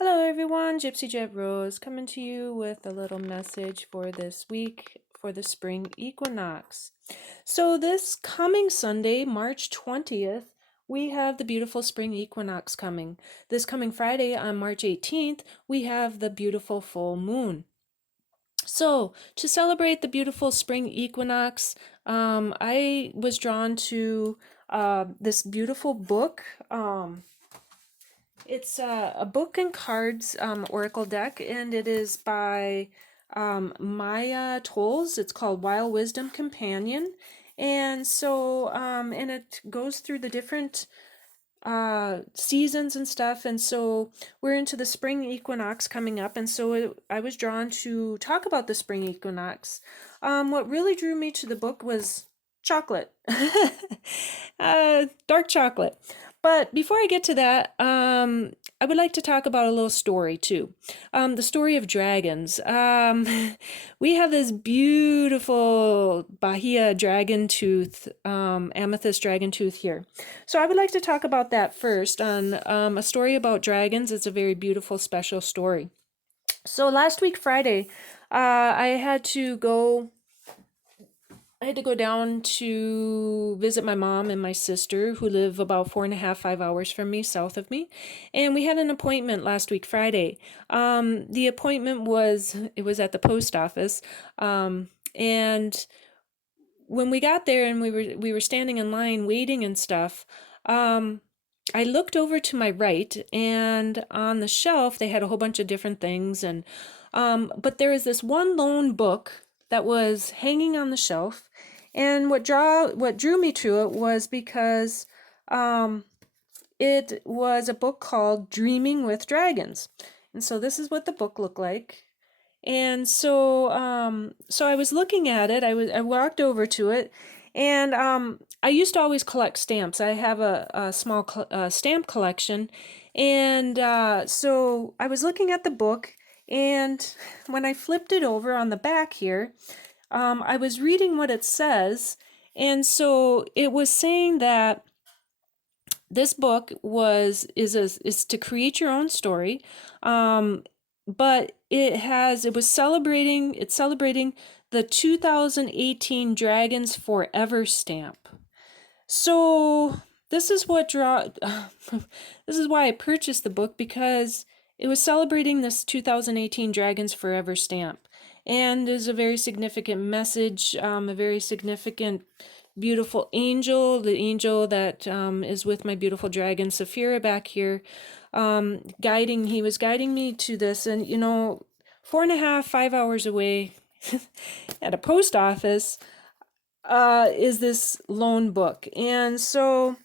Hello everyone, Gypsy Jet Rose coming to you with a little message for this week for the spring equinox. So this coming Sunday, March 20th, we have the beautiful spring equinox coming. This coming Friday on March 18th, we have the beautiful full moon. So to celebrate the beautiful spring equinox, I was drawn to this beautiful book. It's a book and cards oracle deck, and it is by Maia Toll. It's called Wild Wisdom Companion. And it goes through the different seasons and stuff. And so we're into the spring equinox coming up. And so I was drawn to talk about the spring equinox. What really drew me to the book was chocolate, dark chocolate. But before I get to that, I would like to talk about a little story too. The story of dragons. We have this beautiful Bahia dragon tooth, amethyst dragon tooth here. So I would like to talk about that first on a story about dragons. It's a very beautiful, special story. So last week, Friday, I had to go down to visit my mom and my sister, who live about 4.5, 5 hours from me, south of me. And we had an appointment last week, Friday. The appointment it was at the post office. And when we got there and we were standing in line waiting and stuff, I looked over to my right, and on the shelf they had a whole bunch of different things, and but there was this one lone book that was hanging on the shelf, and what drew me to it was because it was a book called Dreaming with Dragons, and so this is what the book looked like. And so I was looking at it. I walked over to it, and I used to always collect stamps. I have a small stamp collection, and so I was looking at the book, and when I flipped it over on the back here, I was reading what it says, and so it was saying that this book is to create your own story, but it's celebrating the 2018 Dragons Forever stamp. So this is what draw this is why I purchased the book, because it was celebrating this 2018 Dragons Forever stamp, and is a very significant message, a very significant beautiful angel, the angel that is with my beautiful dragon Saphira back here, he was guiding me to this. And 4.5, 5 hours away at a post office is this lone book. And so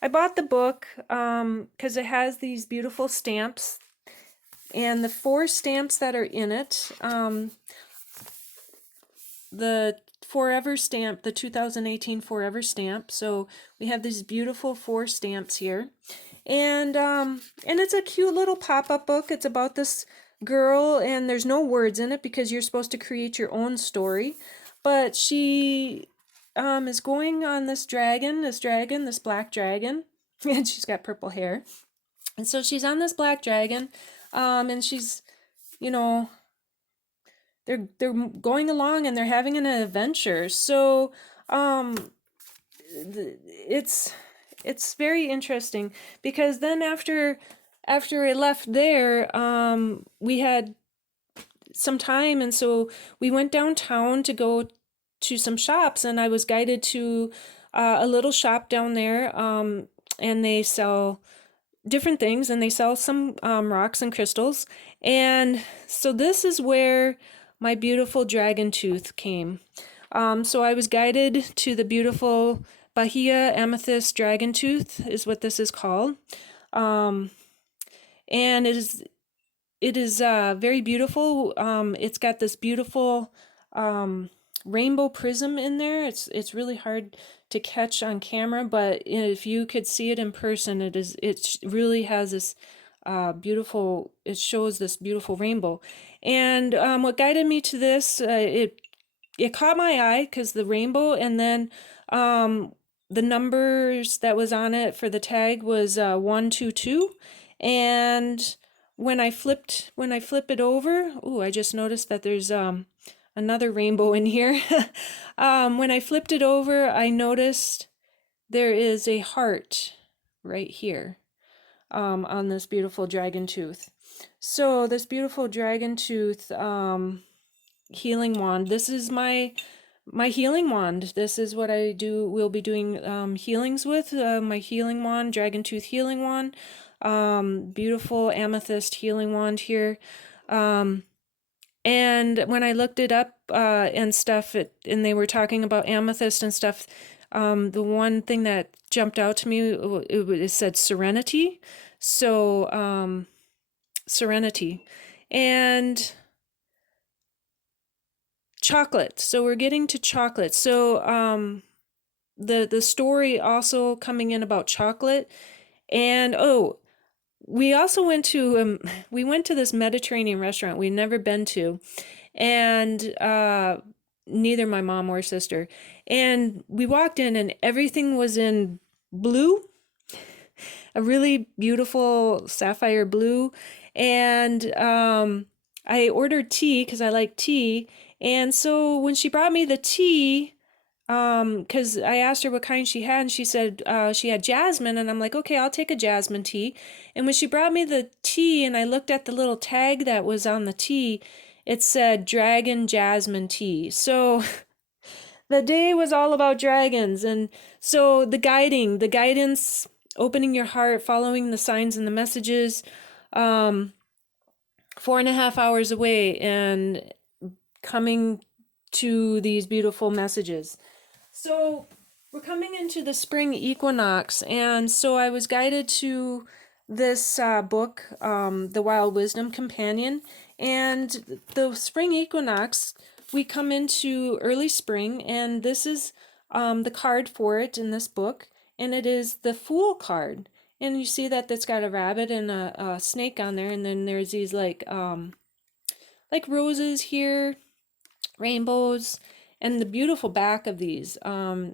I bought the book because it has these beautiful stamps, and the 4 stamps that are in it, the Forever stamp, the 2018 Forever stamp. So we have these beautiful 4 stamps here, and it's a cute little pop-up book. It's about this girl, and there's no words in it because you're supposed to create your own story. But she is going on this black dragon, and she's got purple hair, and so she's on this black dragon, and she's, you know, they're going along and they're having an adventure. So it's very interesting, because then after I left there, we had some time, and so we went downtown to go to some shops, and I was guided to a little shop down there, and they sell different things, and they sell some rocks and crystals. And so this is where my beautiful dragon tooth came. So I was guided to the beautiful Bahia amethyst dragon tooth, is what this is called. And it is very beautiful. It's got this beautiful rainbow prism in there. It's really hard to catch on camera, but if you could see it in person, it really has this beautiful. It shows this beautiful rainbow. And what guided me to this, it caught my eye because the rainbow, and then the numbers that was on it for the tag was 122, and when I flip it over, I just noticed that there's another rainbow in here. When I flipped it over, I noticed there is a heart right here on this beautiful dragon tooth. So this beautiful dragon tooth healing wand, this is my healing wand. This is what I will be doing healings with. My healing wand, dragon tooth healing wand. Beautiful amethyst healing wand here. And when I looked it up and stuff, and they were talking about amethyst and stuff, the one thing that jumped out to me, it said serenity. So, serenity. And chocolate. So we're getting to chocolate. So, the story also coming in about chocolate. And we also went to this Mediterranean restaurant we'd never been to, and neither my mom or sister. And we walked in and everything was in blue, a really beautiful sapphire blue. And I ordered tea because I like tea. And so when she brought me the tea, because I asked her what kind she had, and she said she had jasmine, and I'm like, okay, I'll take a jasmine tea. And when she brought me the tea, and I looked at the little tag that was on the tea, it said dragon jasmine tea. So the day was all about dragons, and so the guidance, opening your heart, following the signs and the messages, 4.5 hours away, and coming to these beautiful messages. So we're coming into the spring equinox, and so I was guided to this book, The Wild Wisdom Companion, and the spring equinox, we come into early spring, and this is the card for it in this book, and it is the Fool card. And you see that it's got a rabbit and a snake on there, and then there's these like roses here, rainbows, and the beautiful back of these. I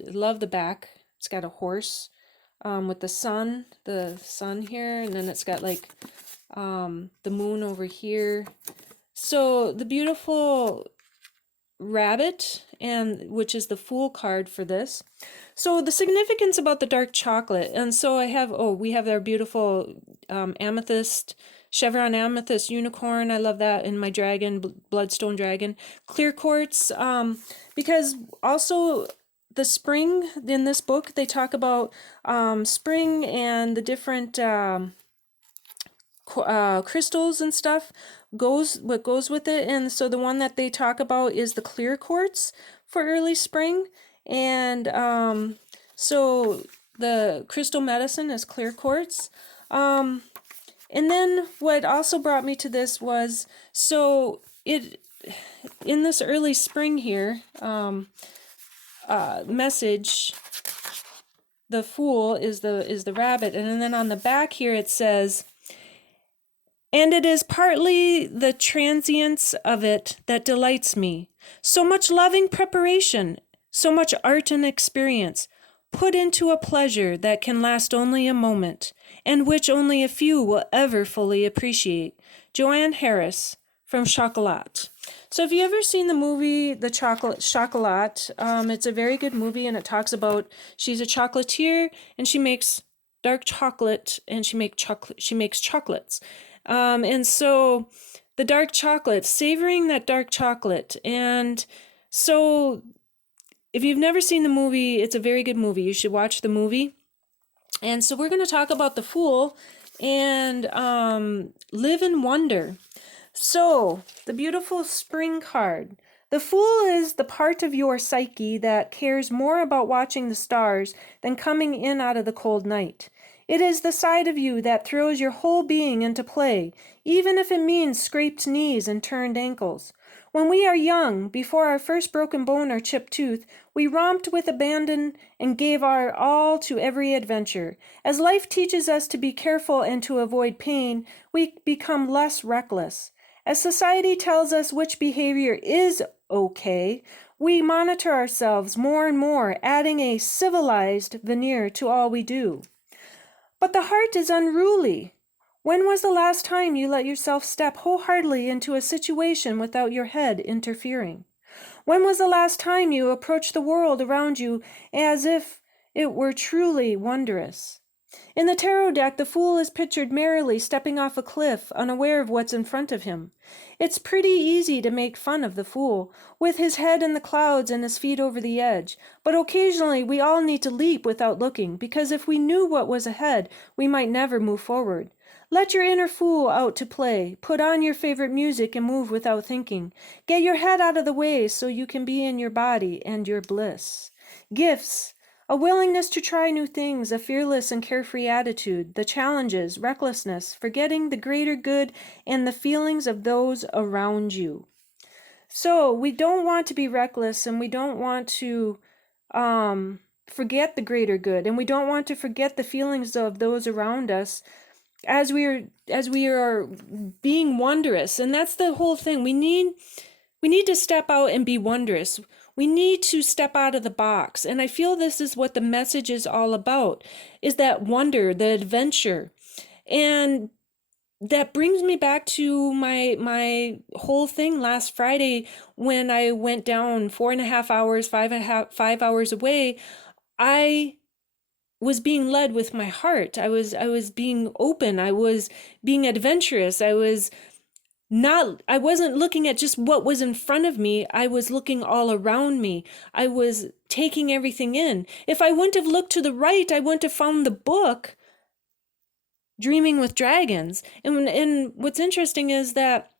love the back. It's got a horse with the sun here, and then it's got like the moon over here. So the beautiful rabbit, and which is the Fool card for this. So the significance about the dark chocolate, and so we have our beautiful amethyst, chevron amethyst unicorn. I love that in my dragon, bloodstone dragon. Clear quartz, because also the spring in this book, they talk about spring and the different crystals and stuff what goes with it. And so the one that they talk about is the clear quartz for early spring. And so the crystal medicine is clear quartz. And then what also brought me to this was, so it in this early spring here message, the Fool is the rabbit, and then on the back here it says, and it is partly the transience of it that delights me. So much loving preparation, so much art and experience, put into a pleasure that can last only a moment, and which only a few will ever fully appreciate. Joanne Harris from Chocolat. So if you ever seen the movie The Chocolat, it's a very good movie, and it talks about she's a chocolatier and she makes dark chocolate, and she makes chocolates. And so the dark chocolate, savoring that dark chocolate. And so if you've never seen the movie, it's a very good movie. You should watch the movie. And so we're going to talk about the Fool and live in wonder. So the beautiful spring card. The Fool is the part of your psyche that cares more about watching the stars than coming in out of the cold night. It is the side of you that throws your whole being into play, even if it means scraped knees and turned ankles. When we are young, before our first broken bone or chipped tooth, we romped with abandon and gave our all to every adventure. As life teaches us to be careful and to avoid pain, we become less reckless. As society tells us which behavior is okay, we monitor ourselves more and more, adding a civilized veneer to all we do. But the heart is unruly. When was the last time you let yourself step wholeheartedly into a situation without your head interfering? When was the last time you approached the world around you as if it were truly wondrous? In the tarot deck, the fool is pictured merrily stepping off a cliff, unaware of what's in front of him. It's pretty easy to make fun of the fool, with his head in the clouds and his feet over the edge, but occasionally we all need to leap without looking, because if we knew what was ahead, we might never move forward. Let your inner fool out to play. Put on your favorite music and move without thinking. Get your head out of the way so you can be in your body and your bliss. Gifts. A willingness to try new things, a fearless and carefree attitude, the challenges, recklessness, forgetting the greater good and the feelings of those around you. So we don't want to be reckless, and we don't want to forget the greater good, and we don't want to forget the feelings of those around us as we are being wondrous. And that's the whole thing. We need to step out and be wondrous. We need to step out of the box. And I feel this is what the message is all about, is that wonder, the adventure. And that brings me back to my whole thing last Friday when I went down 4.5 hours, 5 hours away. I was being led with my heart. I was being open. I was being adventurous. I wasn't looking at just what was in front of me. I was looking all around me. I was taking everything in. If I wouldn't have looked to the right, I wouldn't have found the book, Dreaming with Dragons. And what's interesting is that,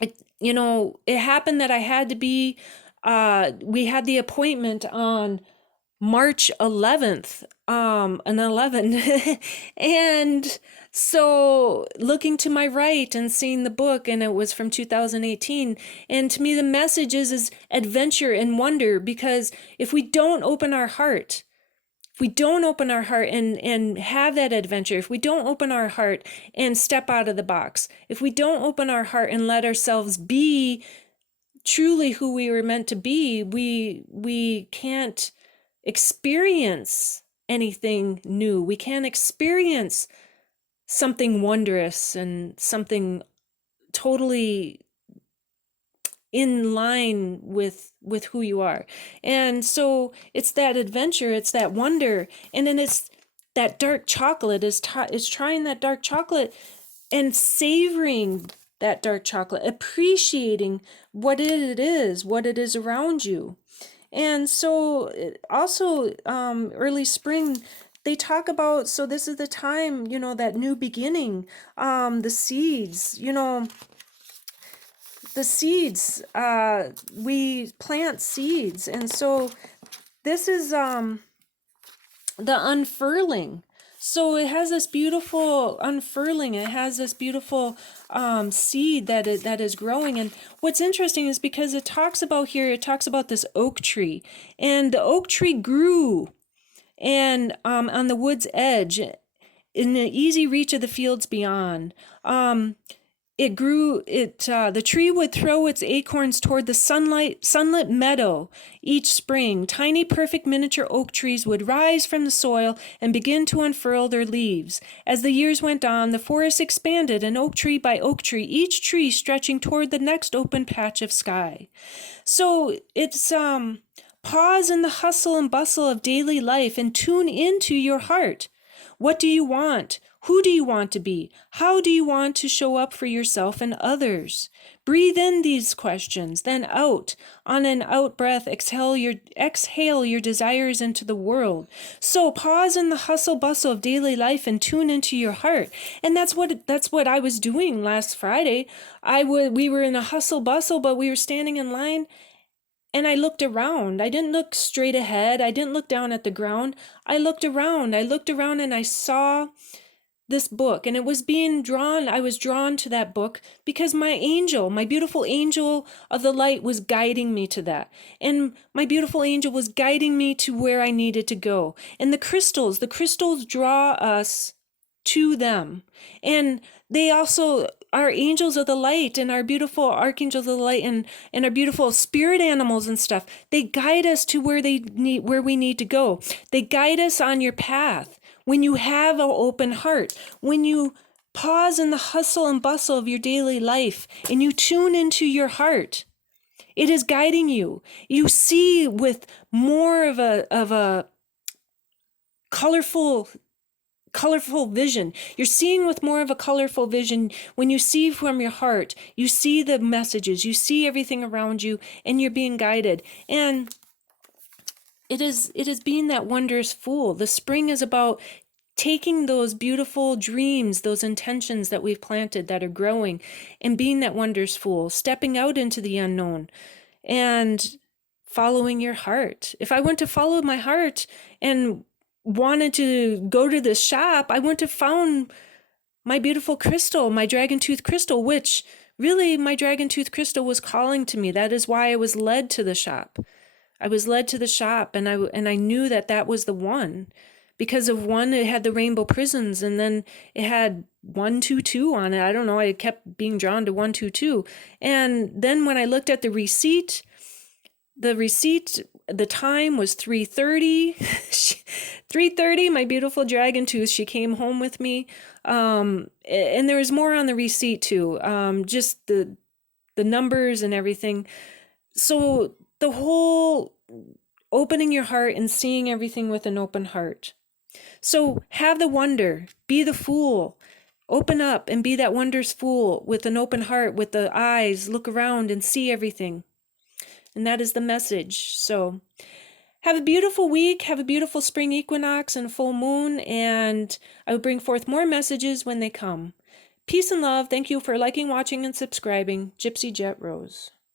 it happened that I had to be, we had the appointment on March 11th, an 11. And so looking to my right and seeing the book, and it was from 2018. And to me, the message is adventure and wonder, because if we don't open our heart, and have that adventure, if we don't open our heart and step out of the box, if we don't open our heart and let ourselves be truly who we were meant to be, we can't experience anything new. We can't experience something wondrous and something totally in line with who you are. And so it's that adventure, it's that wonder, and then it's that dark chocolate is trying that dark chocolate and savoring that dark chocolate, appreciating what it is around you. And so also early spring, they talk about, so this is the time, that new beginning, the seeds, we plant seeds. And so this is the unfurling. So it has this beautiful unfurling. It has this beautiful seed that is growing. And what's interesting is because it talks about this oak tree. And the oak tree grew and on the wood's edge, in the easy reach of the fields beyond. It grew, the tree would throw its acorns toward the sunlit meadow each spring. Tiny, perfect miniature oak trees would rise from the soil and begin to unfurl their leaves. As the years went on, the forest expanded, and oak tree by oak tree, each tree stretching toward the next open patch of sky. So it's, pause in the hustle and bustle of daily life and tune into your heart. What do you want? Who do you want to be? How do you want to show up for yourself and others? Breathe in these questions, then out. On an out breath, exhale your desires into the world. So pause in the hustle bustle of daily life and tune into your heart. And that's what I was doing last Friday. We were in a hustle bustle, but we were standing in line. And I looked around. I didn't look straight ahead. I didn't look down at the ground. I looked around and I saw this book, and it was being drawn. I was drawn to that book because my beautiful angel of the light was guiding me to that. And my beautiful angel was guiding me to where I needed to go. And the crystals draw us to them. And they also are angels of the light, and our beautiful archangels of the light, and our beautiful spirit animals and stuff. They guide us to where we need to go. They guide us on your path. When you have an open heart, when you pause in the hustle and bustle of your daily life and you tune into your heart. It is guiding you. You see with more of a colorful vision. You're seeing with more of a colorful vision. When you see from your heart, you see the messages, you see everything around you, and you're being guided. And it is being that wondrous fool. The spring is about taking those beautiful dreams, those intentions that we've planted that are growing, and being that wondrous fool, stepping out into the unknown and following your heart. If I went to follow my heart and wanted to go to this shop, I wouldn't have found my beautiful crystal, my dragon tooth crystal, which really my dragon tooth crystal was calling to me. That is why I was led to the shop. I was led to the shop, and I knew that that was the one. Because of one, it had the rainbow prisms, and then it had 122 on it. I don't know, I kept being drawn to 122. And then when I looked at the receipt, the time was 3:30. 3:30, my beautiful dragon tooth, she came home with me. And there was more on the receipt too, just the numbers and everything. So the whole opening your heart and seeing everything with an open heart. So have the wonder, be the fool, open up and be that wondrous fool with an open heart, with the eyes, look around and see everything. And that is the message. So have a beautiful week, have a beautiful spring equinox and full moon, and I will bring forth more messages when they come. Peace and love. Thank you for liking, watching, and subscribing. Gypsy Jet Rose.